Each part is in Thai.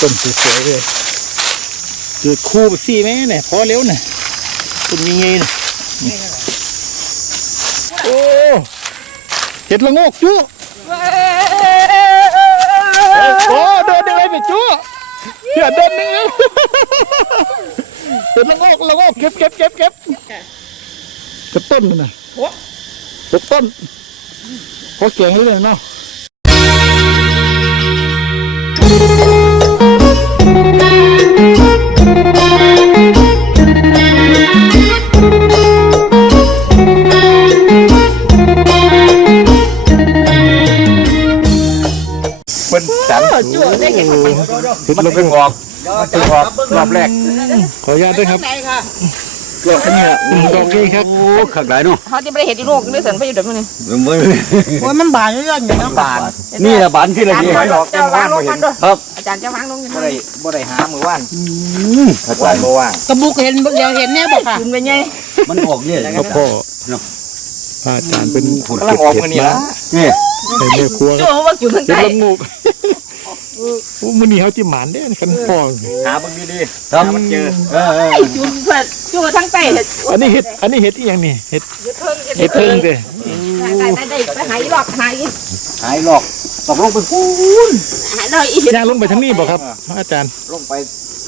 ต้นสวยๆเลยเกิดคู่ไปสี่แม่เนี่ยพอเร็วน่ะต้นยังไงน่ะโอ้เห็ดละงกจุ๊โอ้เดินได้ไหมไปจุ๊เดี๋ยเดินนึงเห็ดละงกละงกเก็บเก็บเก็บเก็บกระต้นนั่นน่ะกระต้นเพอเก่งเลยเนาะ เป็นสันจั่วได้เห็นเห็ดมันละโงเป็นกออกมันเป็นออกรอบแรกขออนุญาตด้วยครับไหนค่ะดอกนี้ดอกนี้ครับโอ้ขักหลายเนาะเขาจะไม่ได้เห็นที่โลกนี่สันไปอยู่เดี๋ยวมันนี่โอ้ยมันบานเรื่อยๆอย่างนี้บานนี่แหละบานที่ละอานี่จารย์จะวางลงมันด้วยครับอาจารย์จะวางลงยังไงบ่ได้บ่ได้หามือว่านขักหลายบ่ว่างกระบุกเห็นเดี๋ยวเห็นแน่บอกค่ะยืนไปไงมันออกเนี่ยพ่อพ่อพ ระอาจารย์เป็นคนกำลังออกมือนี่ละนี่ใส่แม่ครัวจั่วว่าอยู่ข้างเห็ดใต้ละโงกโอ้มื้อนี้เขาจิหมานเด้กันพ่อหาเบิ่งดีๆครับมันเจอเออเออไอ้จุ่มเพื่อจั่วทั้งใต้เห็ดอันนี้เห็ดอันนี้เห็ดอีหยังนี่เห็ดเห็ดเพิ่งเห็ดเพิ่งเด้ได้ได้ได้ไปหายหลอกหายหายหลอกตกลงไปพูนหายเลยอีเห็ดย่างลงไปทางนี้บ่ครับพระอาจารย์ ลงไป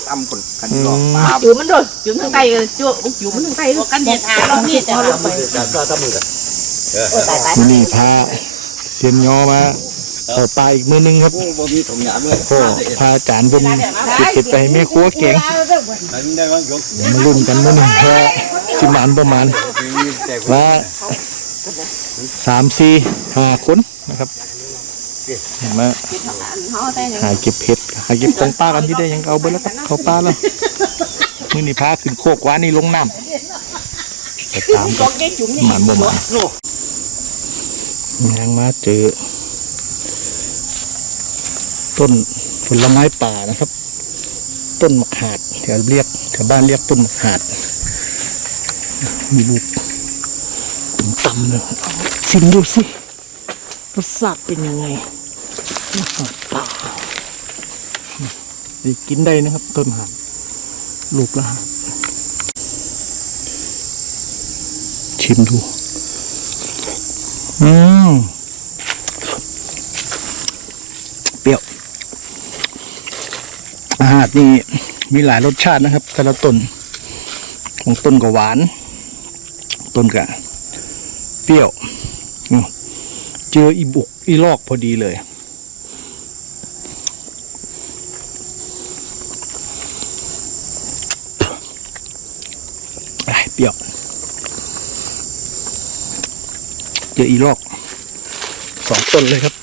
ตำคนขันหลอกตามจุ่มมันด้วยจุ่มทั้งใต้จั่วจุ่มมันทั้งใต้กันเห็ดหาเรานี่จะลงไปก็ตำมือกัน ตายตายมื้อนี้พาเซียนยอมาเข้าป่าอีกมื้อนึงครับโอ้บ่มีถุงยางเลยพ่อพระอาจารย์เพิ่นเก็บเห็ดไปให้แม่ครัวเก่งนั่นได้ว่ายกเดี๋ยวมาลุ้นกันมื้อนี้ว่าสิหมานประมาณแต่ว่าสามสี่ห้าคนนะครับมาเขาแต่ยังหาเก็บเห็ดหาเก็บของป้ากันที่ได้ยังเอาไปแล้วครับเขาป้าแล้วมือนี่พาขึ้นโคกว้านี่ลงน้ำไปตามกันหมันบ่หมัน ยังมาเจอ ต้นผลไม้ป่านะครับ ต้นมะขามแถวเรียกแถวบ้านเรียกต้นมะขามมีลูกต่ำเลยชิมดูสิรสชาติเป็นยังไงมะขามป่านี่กินได้นะครับ ต้นหามลูกละหามชิมดู อืมเปรี้ยว อาหารนี่มีหลายรสชาตินะครับ แต่ละต้นของต้นก็หวาน ต้นก็เปรี้ยวเจออีบุกอีลอกพอดีเลยไอเปรี้ยวเจออีลอกสองต้นเลยครับ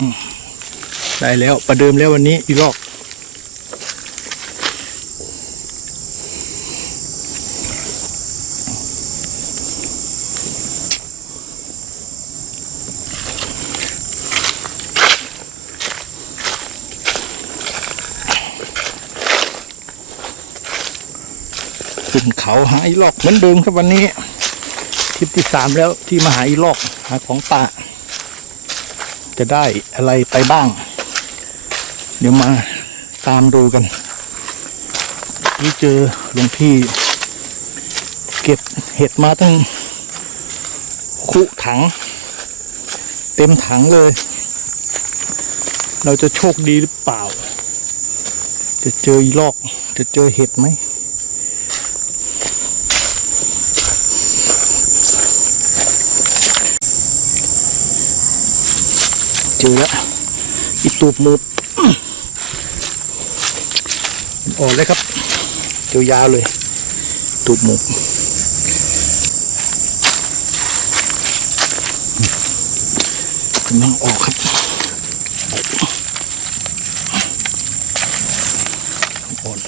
อืม ได้แล้วประเดิมแล้ววันนี้อีลอกขึ้นเขาหาอีลอกเหมือนเดิมครับวันนี้ทริปที่สามแล้วที่มาหาอีลอกหาของป่าจะได้อะไรไปบ้าง เดี๋ยวมาตามดูกันนี่เจอหลวงพี่ เก็บเห็ดมาตั้ง คุถัง เต็มถังเลย เราจะโชคดีหรือเปล่า จะเจออีลอกจะเจอเห็ดไหมเจอแล้วอีตูบมูบ อ่อนเลยครับเจียวยาวเลยตูบหมูกำลังออกครับอ่อน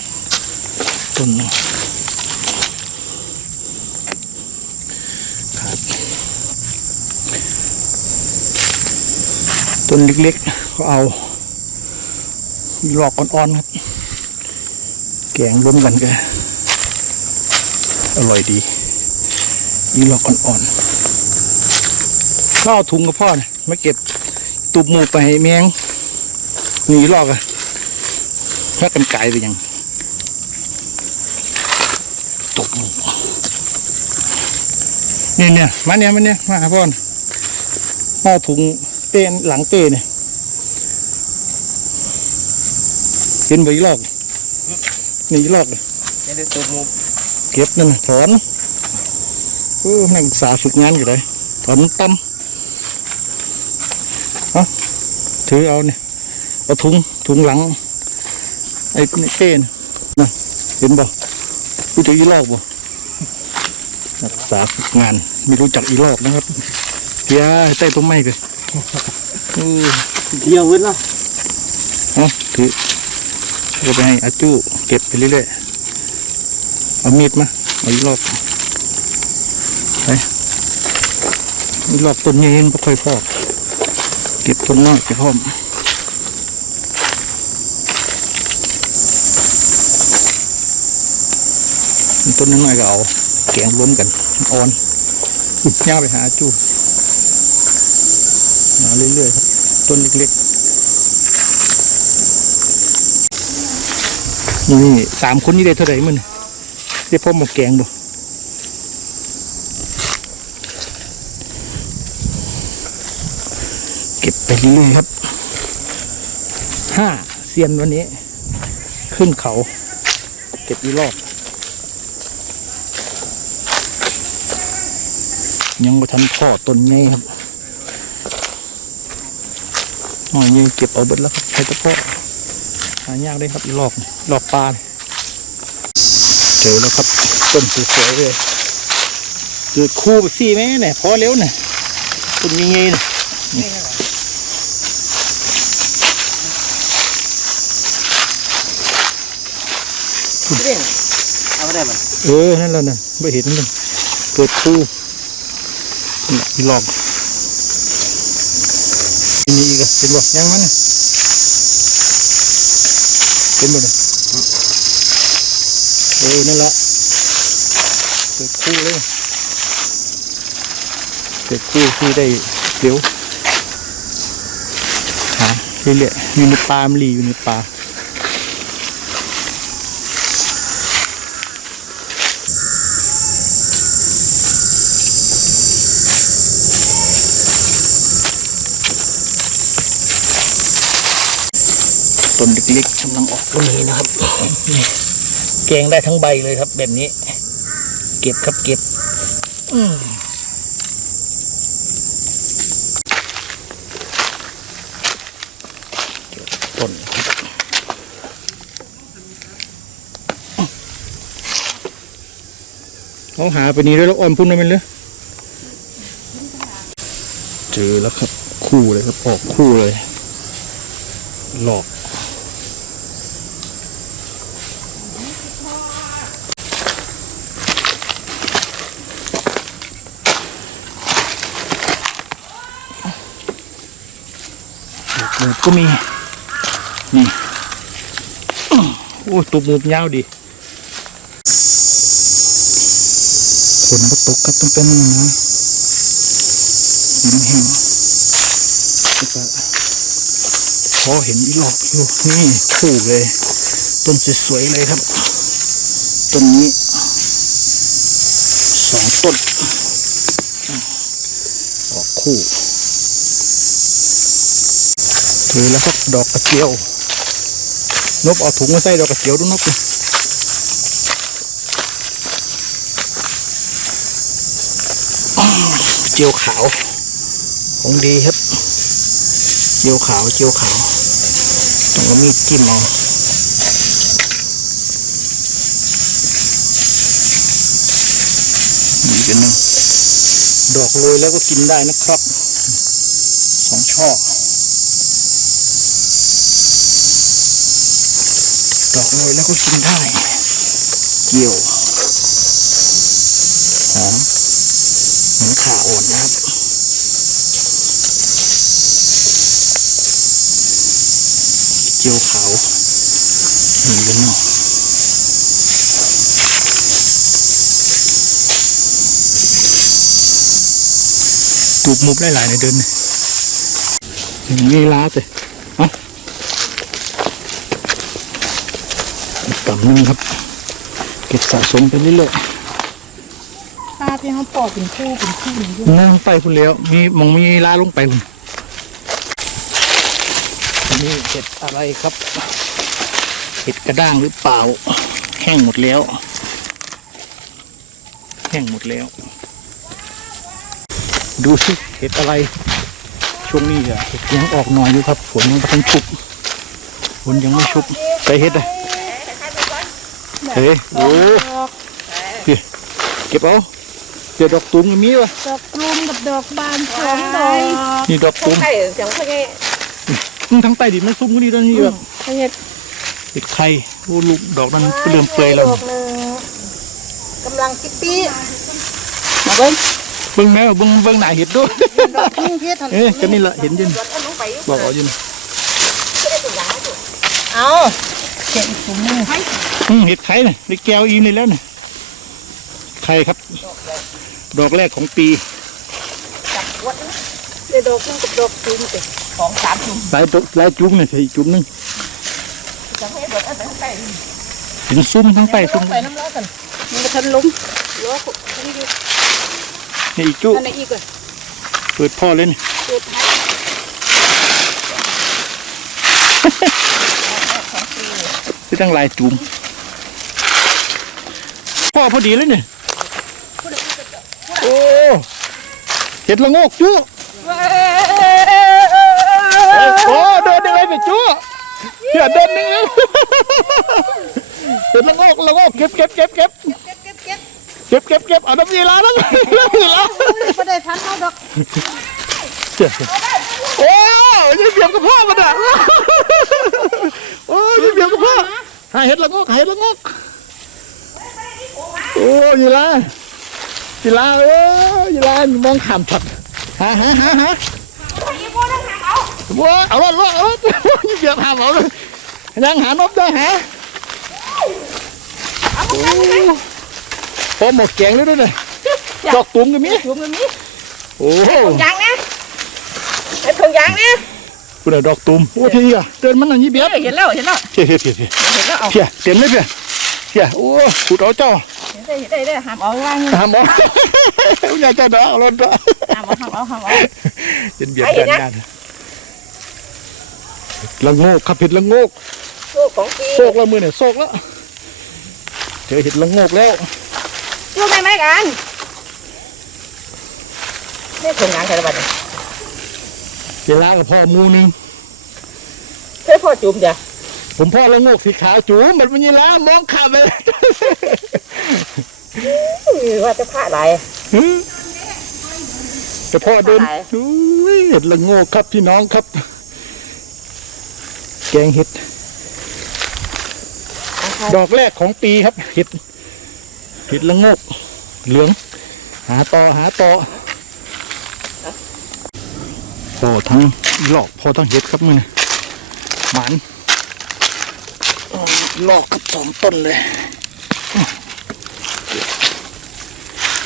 ต้นนึงขาดต้นเล็กๆก็เอาหลอกอ่อนๆครับ งรวมกันก็อร่อยดีมีหลอกอ่อนๆก็เอาถุงกับพ่อนะมาเก็บตุบหมูไปให้แมงหนีลอกอะถ้ากันไกลไปยังตุบหมูนี่เนี่ยมาเนี่ยมาเนี่ยมาพ่อนมาถุงเต้นหลังเต้เนี่ยเห็นใบลอก หนีลอกไม่ได้ตัวมุกเก็บนั่นน่ะถอนโอ้นักศึกษาฝึกงานอยู่เลยถอนตั้มเอาถือเอาเนี่ยเอาถุงถุงหลัง ไอ้นี่เต้นนะเห็นบ่รู้จักอีลอกบ่นักศึกษาฝึกงาน ไม่รู้จักอีลอกนะครับเพียใต้ต้นไม้เลยเออเดียวเว้นเนาะเอาถือ เอาไปให้อาจูเก็บไปเรื่อยๆเอามีดมาเอาอีลอกไปนี่รอบต้นใหญ่ยังไม่ค่อยพอเก็บต้นน้อยไปพร้อมต้นน้อยๆก็เอาแกงล้มกันอ่อนย่าไปหาจูมาเรื่อยๆครับ ต้นเล็กๆ นี่สามคนนี้ได้เท่าไหร่มันได้พ่อหมกแกงบ่เก็บไปเรื่อยครับห้าเซียนวันนี้ ขึ้นเขา เก็บอีรอบยังมาทันพ่อต้นไงครับหน่อยนี้เก็บเอาเบิดแล้วครับใช้ตะพ่อายากเลยครับอีรอบอีรอบปลาเจอแล้วครับต้นสวยๆเลยเกิดคู่ไปสี่ไหมเนี่ยพอเร็วเนี่ยต้นยังไงเนี่ยเอาไม่ได้มันเออ นั่นแหละนะไม่เห็นมันเกิดคู่หลอกนี่อีกอะเป็นบ่ยังมันน่ะ เป็นบ่เนี่ยเออนั่นแหละเกิดคู่เลยเกิดคู่ที่ได้เดี๋ยวหาเรื่อยๆอยู่ในป่ามลีอยู่ในป่าต้นเล็ก กงได้ทั้งใบเลยครับ แบบนี้ เก็บครับเก็บอืมต้นครับเอาหาไปนี้ด้วยแล้วอ่อนพุ่นได้ไหมเลยเจอแล้วครับ คู่เลยครับ ออกคู่เลย หลอก ก็มี นี่อื้อโอ้ยตัวหมูยาวดีฝนมาตกครับต้องเป็นนะหินแห้งแล้วก็พอเห็นอีหลอกอยู่นี่คู่เลย ต้นสวยๆเลยครับ ต้นนี้สองต้นออกคู่ ถือแล้วครับดอกกระเจียวนบเอาถุงมาใส่ดอกกระเจียวดูนบเลยเจียวขาวของดีครับ เจียวขาวเจียวขาวต้องเอามีดจิ้มเอานี่กันหนึ่งดอกเลยแล้วก็กินได้นะครับสองช่อ ดอกโรยแล้วก็กินได้ เกี่ยวหอมเหมือนขาอ่อนนะครับเจียวขาวนี่กันเนาะตูบมุบหลายๆในเดินนี่อย่างนี้ล้าสิเอา อีกกำหนึงครับ เก็บสะสมไปเรื่อยปลาที่เขาปอกเป็นคู่เป็นคู่อย่างนี้ๆนั่งไปคุณแล้วมีมองมีล้าลงไปคุณอันนี่เห็ดอะไรครับเห็ดกระด้างหรือเปล่า แห้งหมดแล้ว แห้งหมดแล้ว ดูสิเห็ดอะไร ช่วงนี้อะเห็ดยังออกหน่อยอยู่ครับฝนยังไม่ทันชุบฝนยังไม่ชุบใส่เห็ดอะ เฮ้ยโอ้พี่เก็บเอาเดี๋ยวดอกตุ้มมีวะดอกกลุ่มกับดอกบานสองดอกนี่ดอกตุ้มไข่เสียงเขาไงอืมทั้งใต้ดินมันซุ่มกันนี่ตอนนี้แบบเขาเห็ดเห็ดไข่โอ้ลูกดอกนั้นเริ่มเปื่อยแล้วดอกหนึ่งกำลังปิ๊ปปี้มาเบิ้งเบิ่งแม่เบิ่งเบิ่งหน้าเห็ดด้วยดอกพึ่งเพชรทันเอ๊ะก็นี่ละเห็นอยินเอาลงไปบอกเอาอยินเอาเก็บอีกถุงหนึงอืม เห็ดไข่เนี่ยเห็ดแก้วอีนี่แล้วเนี่ยไข่ครับ ดอกแรกของปีเดี๋ยวดอกนึงกับดอกจุ่มสิสองสามจุ่มหลายดอกหลายจุ้มเนี่ยใส่จุ้มหนึงจะให้ดอกอันไหนใส่เห็นซุ่มทั้งใต้ซุ่มไปน้ำร้อนกันมันก็ทันลงล้ออันนี้นี่อีกจุ้อันไหนอีกอะเปิดพ่อเลยนี่เกิดให้คือตั้งหลายจุ้ม พ่อพอดีเลยเนี่ยโอ้เห็ดละงกจุ๊โอ้เดินยังไงไปจุ๊เดี๋ยเดินนี่เห็ดละงกละงกเก็บเก็บเก็บเก็บเก็บเก็บเก็บเอาน้ำยีลาน้ำยีลาไม่ได้ทันเขาดอกโอ้ยเบียบกับพ่อมันอะโอ้ยเบียบกับพ่อหาเห็ดละงกหาเห็ดละงก อ้ยีรายีราเอ้ยยีรามองขามช็อตหาหาหาหาบัวเอาละละเอาละยิ่งเบียดหามเอาเลยยังหานบได้หาโอ้พอหมดแกงแล้วด้วยนี่ยดอกตุ้มก็มีจุ่มมันนี้โอ้ยางนะไอ้ผงยางนะกูได้ดอกตุ้มโอ้เทียเดินมันอันนี้เบียดเห็นแล้วเห็นแล้วเทียเทียเทียเทียเห็นแล้วเอาเทียเต็มเลยเพียเทียโอ้ขุดเอาเจ้า ได้เห็นได้ได้หามเอาว่างหามเอาอยากจะดอกเอารถหามเอาหามเอาหามเอาเย็นเบียดกันกันละโงกขับเห็ดละโงกโชคของปีโศกแล้วมือเนี่ยโศกแล้วเจอเห็ดละโงกแล้วจุ่มไหมไหมกันนี่ผงยางใครละบัดเวลากับพ่อหมูหนึงเพื่อพ่อจุ่มจ้ะผมพ่อละโงกสีขาวจูมันมันยี่ล้ามองขาดไปเลย ว่าจะพลาดอะไรแต่พ่อเดินอะไรอุ้ยเห็ดละโงกครับพี่น้องครับ แกงเห็ด ดอกแรกของปีครับ เห็ด เห็ดละโงก เหลือง หาต่อหาต่อพอทั้งหลอกพอทั้งเห็ดครับมือนี่หมันหลอกครับสองต้นเลย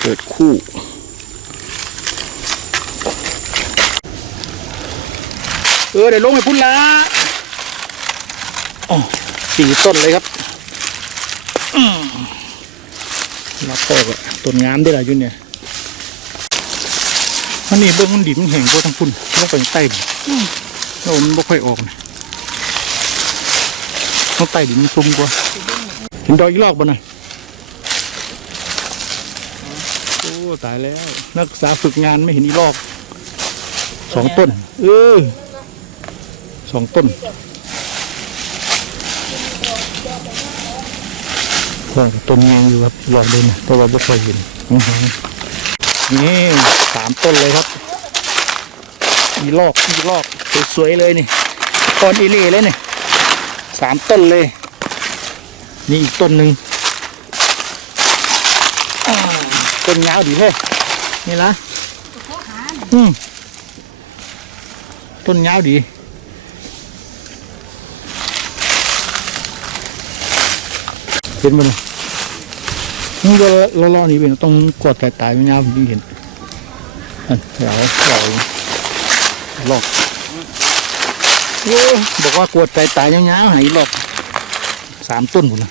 เกิดคู่เออเดี๋ยวลงไปพุ่นละอ๋อสี่ต้นเลยครับอืมแล้วพ่อก็ต้นงามได้หลายยุ่นเนี่ยมันนี่เบิ้งมันดินมันแห้งกว่าทั้งพุ่นลงไปใต้ดินแล้วมันไม่ค่อยออกนะต้องใต้ดินมันซุ่มกว่าเห็นดอกอีลอกบ่น่ะโอ้ ตายแล้ว นักศึกษาฝึกงานไม่เห็นอีลอกสองต้น เออสองต้นพ่อกับต้นงามอยู่ครับลอยเลยนะแต่ว่าไม่เคยเห็นอื้อหือนี่สามต้นเลยครับมีลอกมีลอกสวยๆเลยนี่ต้นอีเล่เลยนี่สามต้นเลย นี่อีกต้นหนึ่งอ่า ต้นยาวดีเฮ้ยนี่ละอืมต้นยาวดีเห็นมันนี่ก็ล่อๆนี่เป็นต้องกดตายๆไม่น่าผมถึงเห็นอันเราเราลอกโอ้บอกว่ากวดสายตายาวๆหายหรอกสามต้นหมดนะ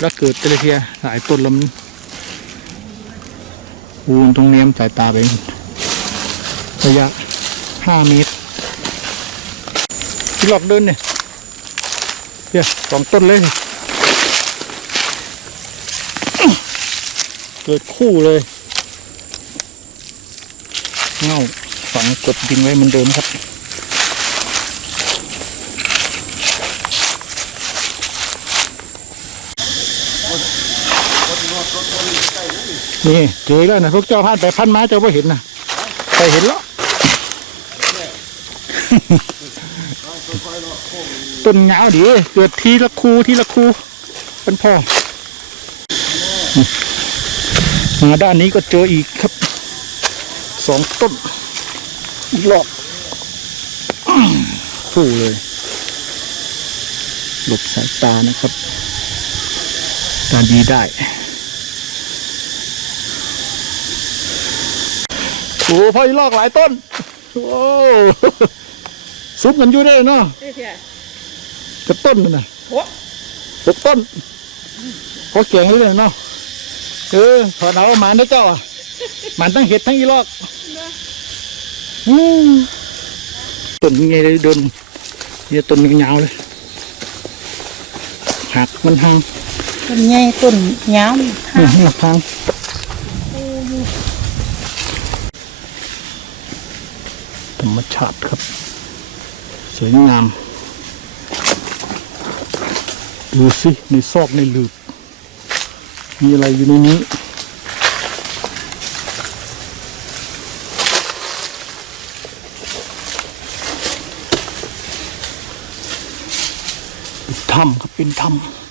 แล้วเกิดเตลเทียหลายต้นแล้วมัน อูนตรงเนี้ยมสายตาไประยะห้าเมตรที่หลอกเดินเนี่ยเดี๋ยวสองต้นเลย เกิดคู่เลยเงาฝังกดดินไว้เหมันเดิมครับ นี่เจอแล้วนะพวกเจ้าพันไปพันมาเจ้าไ่เห็นนะไปเห็นแล้วต้นเงาดีเกิดทีละคูทีละคูเป็นพ่อมาด้านนี้ก็เจออีกครับสองต้นอีกรอบคู่เลย หลบสายตานะครับตาดีได้ โอ้พ่ออีลอกหลายต้น โอ้ซุปกันอยู่ได้เนาะนี่เสียกระต้นนั่นนะโอ้หกต้นพอเก่งเลยเนาะเออถอนเอาหมาเด้อเจ้าอะหมันทั้งเห็ดทั้งอีลอกอืมต้นยังไงเลยเดินเนี่ยต้นยาวๆเลยหักมันหังต้นใหญ่ต้นยาวเนี่ยหักทางธรรมชาติครับ สวยงาม ดูสิในซอกในหลืบ มีอะไรอยู่ในนี้ถ้ำครับเป็นถ้ำ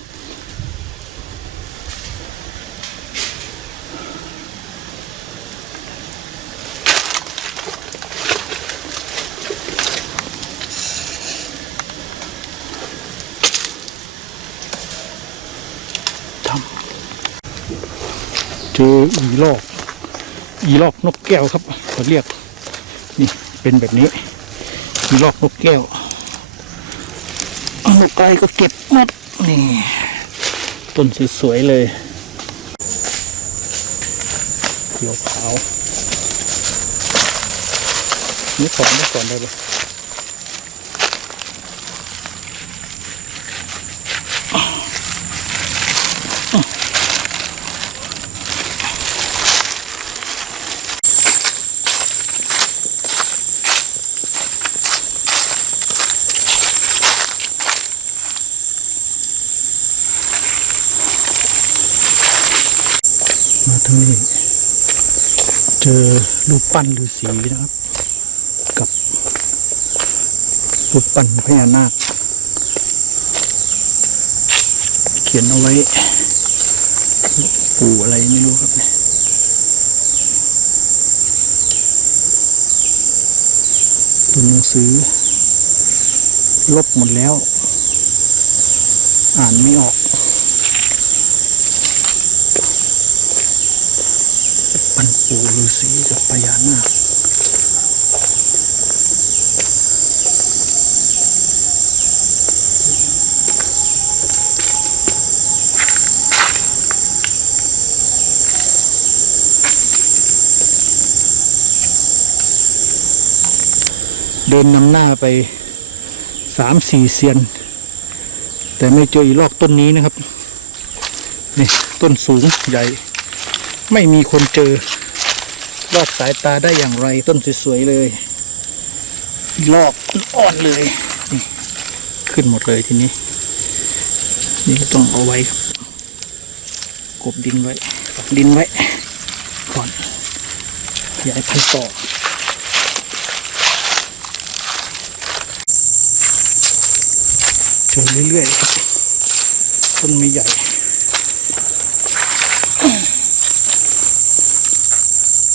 เจออีลอกอีลอกนกแก้วครับเขาเรียกนี่เป็นแบบนี้อีลอกนกแก้วเอาลูกไก่ก็เก็บหมดนี่ต้นสวยๆเลยเขียวขาวนี่ถอนได้ก่อนได้ปะมาทางนี้ เจอรู ปั้นฤาษีนะครับ กับรูปปั้นพญานาค เขียนเอาไว้ปู่อะไรไม่รู้ครับเนี่ยตัวหนังสือ ลบหมดแล้ว อ่านไม่ออก ปันปูฤาษีกับพญานาคเดินนำหน้าไปสามสี่เซียน แต่ไม่เจออีลอกต้นนี้นะครับ นี่ต้นสูงใหญ่ ไม่มีคนเจอรอดสายตาได้อย่างไรต้นสวยๆเลยลอกอ่อนเลยนี่ขึ้นหมดเลยทีนี้ นี่ต้องเอาไว้ครับกบดินไว้ฝังดินไว้ก่อนอย่าให้พันต่อเจอเรื่อยๆครับต้นไม่ใหญ่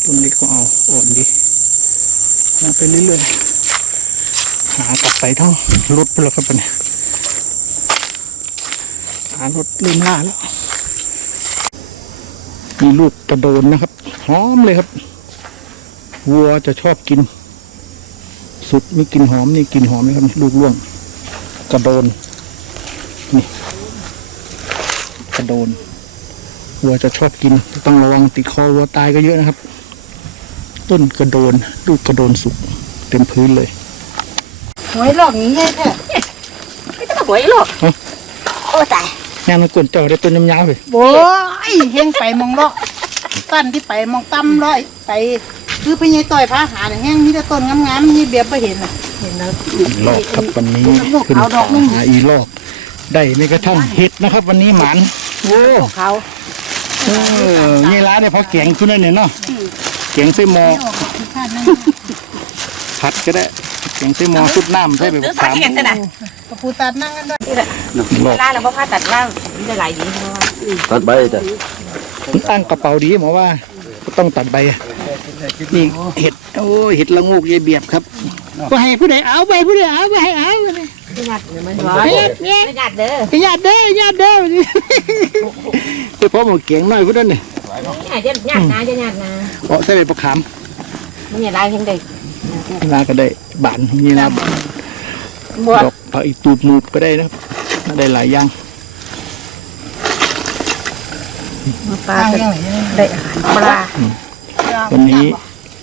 ต้นเล็กก็เอาอ่อนดีมาไปเรื่อยๆ หากลับไปทั้งรถไปแล้วครับเนี่ยหารถเริ่มล่าแล้ว มีลูกก ระโดนนะครับหอมเลยครับ วัวจะชอบกินสสุดมีกลิ่นหอมนี่กลิ่นหอมนะครับลูกล่วง กระโดนนี่กระโดนวัวจะชอบกิน ต้องระวังติดคอวัวตายก็เยอะนะครับ ต้นกระโดนลูกกระโดนสุก เต็มพื้นเลยหวยหลอกนี้ใช่แท้ไม่ต้องหวยหรอกโอ้ตายงานมันกวนเจ้าได้ต้นยาวๆเลยโอ้ยเฮงไปมองเลาะ ตั้นที่ไปมองตั้มร้อยไปคือพี่ยายต่อยพาหาเนี่ยแห้งมีแต่ต้นงามๆนี่เบียบไปเห็นน่ะเห็นแล้วอีลอกครับวันนี้ขึ้นเอาดอกหนึ่งหาอีลอกได้ไม่กระทั่งเห็ดนะครับ วันนี้หมันโอ้เขาเออนี่ร้านเนี่ยพอเกียงขึ้นได้เนี่ยเนาะเกียงใส่หมอไม่ออกที่คาดนั่นผัดก็ได้เกียงใส่หมอสุดน้ำใส่ไปซื้อสาสามเขียนซะนะกระปูตัดนั่งกันด้วยลอกล่าแล้วพ่อพาตัดล่างมีแต่หลายดีเพราะว่าตัดใบจ้ะ มตั้งกระเป๋าดีหมอว่าก็ต้องตัดใบนี่เห็ดโอ้เห็ดละงูกยายเบียบครับก็ให้ผู้ใดเอาไปผู้ใดเอาไปให้เอาไปหยัดเดี๋ยวมันร้อนไม่หยัดเด้อญาติเด้อญาติเด้อไปพ่อหมอเกียงหน่อยพุ่นนั่นนี่หยัดหยัดนะจะหยัดนะเอ๋อใส่ใบประขามไม่หยัดลายเพียงเด็กลาก็ได้บานนี่นะบดอกผักอีตูดมูบก็ได้นะได้หลายอย่าง ปลาทางยังไงได้อาหารปลาวันนี้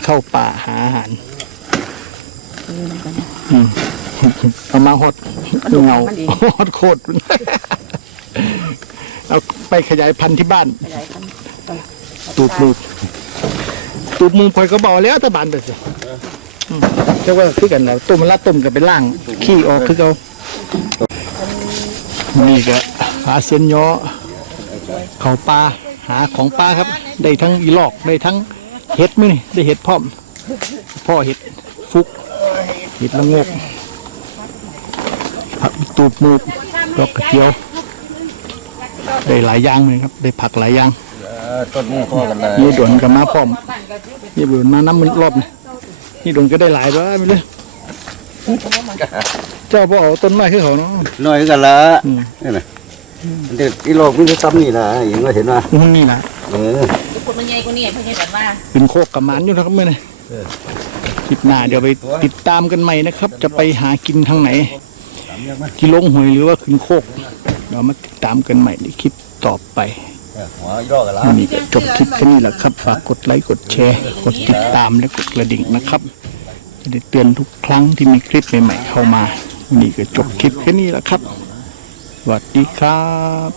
เข้าป่าหาอาหารอืมเอามาฮอดเงาฮอดโคตรเอาไปขยายพันธุ์ที่บ้าน ตูบมูบตูบมูบพอยก็บอกแล้วถ้าบานไปสิอืมเจ้าว่าคือกันแล้วต้มมันละต้มกับไปล่าง ขี้ออกคือเขานี่ก็หาเส้นย้อ เขาปลาหาของปลาครับ ได้ทั้งอีลอกได้ทั้งเห็ดมื้อนี่ได้เห็ดพร้อม พ่อเห็ดฟุกเห็ดละโงกผักตูบมูบดอกกระเจียว ได้หลายอย่างเลยครับ ได้ผักหลายอย่างต้นนี้พอกันเลยนี่ด่วนกับมาพร้อมนี่ด่วนมาน้ำมันรอบนี่นี่ด่วนก็ได้หลายบ้าไปเลยเจ้าพ่อเอาต้นไม้ขึ้นเขาเนาะน้อยกันละอืมนี่นะ เด็กอีโลกมันจะซ้ำนี่นะอย่างว่าเห็นว่าอืมนี่นะเออทุกคนมันใหญ่กว่านี้เพื่อนแบบว่าเป็นโคกกับหมันอยู่นะครับเมื่อนี่คลิปหน้าเดี๋ยวไปติดตามกันใหม่นะครับ จะไปหากินทางไหน ที่ลงหวยหรือว่าขึ้นโคกเดี๋ยวมาติดตามกันใหม่ในคลิปต่อไปหัวอีโลกกันละวันนี้ก็จบคลิปแค่นี้แหละครับ ฝากกดไลค์กดแชร์ กดติดตามและกดกระดิ่งนะครับจะได้เตือนทุกครั้งที่มีคลิปใหม่ๆเข้ามาวันนี้ก็จบคลิปแค่นี้แหละครับส วัสดีครับ